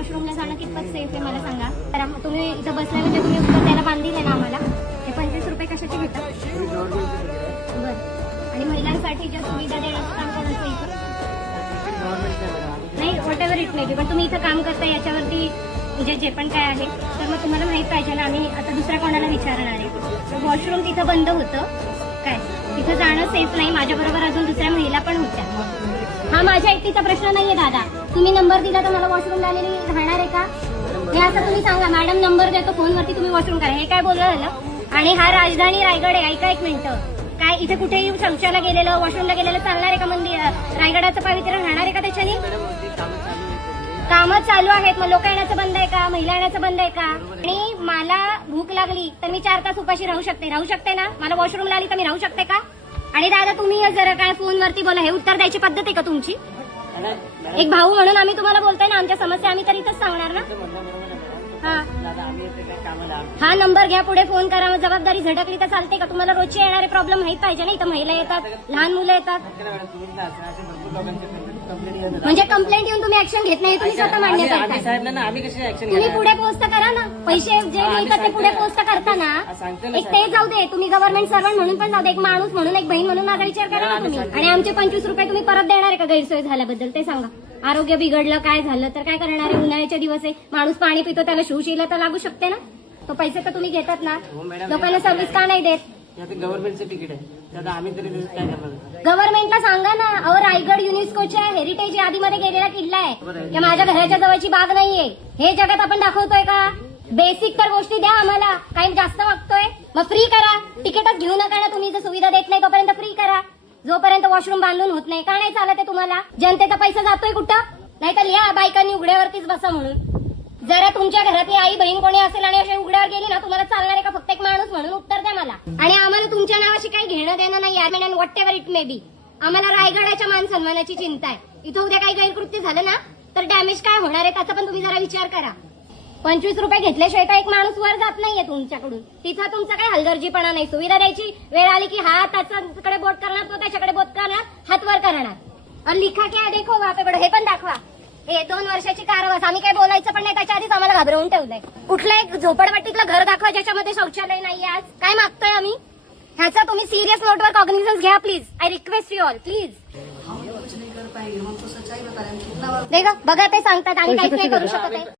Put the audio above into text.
वॉशरूमला जाणं कितपत सेफ आहे मला सांगा. तर तुम्ही इथं बसलाय म्हणजे तुम्ही उत्तर द्यायला बांधील ना आम्हाला. हे 25 रुपये कशाचे घेतात? बरं. आणि महिलांसाठी ज्या सुविधा देण्याचं काम कोणाचं इथं? नाही, what ever it may be, पण तुम्ही इथं काम करता याच्यावरती म्हणजे जे पण काय आहे तर मग तुम्हाला माहित पाहिजे ना. आम्ही आता दुसऱ्या कोणाला विचारणार आहे. वॉशरूम तिथं बंद होतं काय, तिथं जाणं सेफ नाही. माझ्याबरोबर अजून दुसऱ्या महिला पण होत्या. हा माझ्या एकटीचा प्रश्न नाहीये दादा. तुम्ही नंबर दिला तर मला वॉशरूमला आलेली राहणार आहे का? हे असं तुम्ही सांगा, मॅडम नंबर देतो फोनवरती, तुम्ही वॉशरूम करा. हे काय बोललं झालं? आणि हा राजधानी रायगड आहे. ऐका एक मिनिटं, काय इथे कुठेही शौचाला गेलेलं वॉशरूमला गेलेलं चालणार आहे का? मंदिर रायगडाचं पावित्र्य राहणार आहे का त्याच्याने? कामं चालू आहेत, मग लोक येण्याचं बंद आहे का? महिला येण्याचं बंद आहे का? आणि मला भूक लागली तर मी 4 तास उपाशी राहू शकते ना? मला वॉशरूमला आली तर मी राहू शकते का? आणि दादा तुम्ही जरा काय फोनवरती बोला, हे उत्तर द्यायची पद्धत आहे का तुमची? एक भाऊ म्हणून आम्ही तुम्हाला बोलतोय ना, आमच्या समस्या आम्ही तर इथंच सांगणार ना. हा नंबर घ्या, पुढे फोन करा. जबाबदारी झटकली तर चालते का? तुम्हाला रोजचे येणारे प्रॉब्लेम माहित पाहिजे ना. इथं महिला येतात, लहान मुलं येतात. म्हणजे कंप्लेंट येऊन तुम्ही ऍक्शन घेत नाही, तुम्ही स्वतः मान्य करताय. तुम्ही पुढे पोस्ट करा ना. पैसे जे मिळतात ते पुढे पोस्ट करता ना. एक ते जाऊ दे, तुम्ही गव्हर्नमेंट सर्वंट म्हणून पण जाऊ दे. एक माणूस म्हणून, एक बहीण म्हणून माझा विचार करा ना तुम्ही. आणि आमचे 25 रुपये तुम्ही परत देणार आहे का गैरसोय झाल्याबद्दल? ते सांगा. आरोग्य बिघडलं, काय झालं तर काय करणार आहे? उन्हाळ्याचे दिवस आहे, माणूस पाणी पितो, त्याला शिवशीला तर लागू शकते ना. तो पैसे तर तुम्ही घेतात ना. लोकांना सर्व्हिस का नाही देत? गव्हर्नमेंटचं तिकीट आहे, त्याचा आम्ही तरी काय करणार? गव्हर्नमेंटला सांगा ना. अहो रायगड युनेस्कोच्या हेरिटेज यादीमध्ये गेलेला किल्ला आहे, की माझ्या घराच्या जवळची बाग नाहीये. हे जगात आपण दाखवतोय का? बेसिक तर गोष्टी द्या आम्हाला. काही जास्त मागतोय मग फ्री करा. तिकीटच घेऊ नका ना तुम्ही. जर सुविधा देत नाही तोपर्यंत फ्री करा. जोपर्यंत वॉशरूम बांधून होत नाही. का नाही चालत आहे तुम्हाला? जनतेचा पैसा जातोय कुठं? नाही तर या बायकांनी उघड्यावरतीच बसा म्हणून. जरा तुमच्या घरातली आई बहीण कोणी असेल आणि अशा उघड्यावर गेली ना, तुम्हाला चालणार आहे का? फक्त एक माणूस म्हणून उत्तर द्या मला. आणि आम्हाला तुमच्या नावाशी काही घेणं देणं नाही. I what ever it may be. आम्हाला रायगडाच्या मान सन्मानाची चिंता आहे. इथं उद्या काही गैरकृत्य झालं ना तर डॅमेज काय होणार आहे त्याचा पण तुम्ही जरा विचार करा. 25 रुपये घेतल्याशिवाय तर एक माणूस वर जात नाहीये तुमच्याकडून. तिथं तुमचा काही हलगर्जीपणा नाही. सुविधा द्यायची वेळ आली की हा त्याच्याकडे बोट करणार, तो त्याच्याकडे बोट करणार, हात वर करणार. आणि लिखा क्या देखो बापेकडे, हे पण दाखवा. हे 2 वर्षाची कारवास. आम्ही काही बोलायचं पण नाही, त्याच्या आधीच आम्हाला घाबरवून ठेवलंय. कुठलं एक झोपडपट्टीतलं घर दाखवा ज्याच्यामध्ये शौचालय नाही. आज काय मागतोय आम्ही? ह्याचा तुम्ही सिरियस नोटवर कॉग्निझन्स घ्या please. I request you all please. बघा ते सांगतात आणि काहीच नाही करू शकत आहे.